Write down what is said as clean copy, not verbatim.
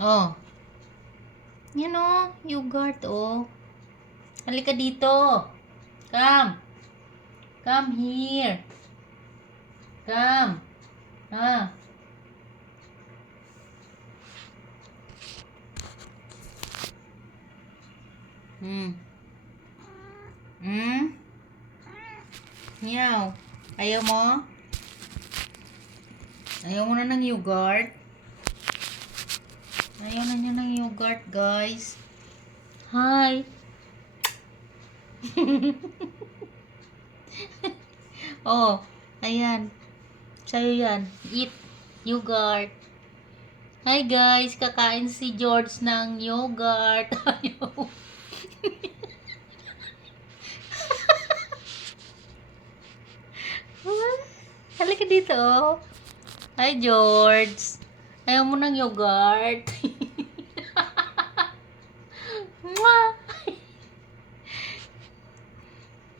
Oh. Yan oh. Yogurt oh. Halika dito. Come. Come here. Come. Ah. Hmm. Hmm? Meow. Ayaw mo? Ayaw mo na ng yogurt? Ayaw na niya ng yogurt, guys. Hi. Oh, ayan. Sa'yo yan. Eat yogurt. Hi guys, kakain si George ng yogurt. Ayaw. Halika dito. Hi George. Ayaw mo ng yogurt.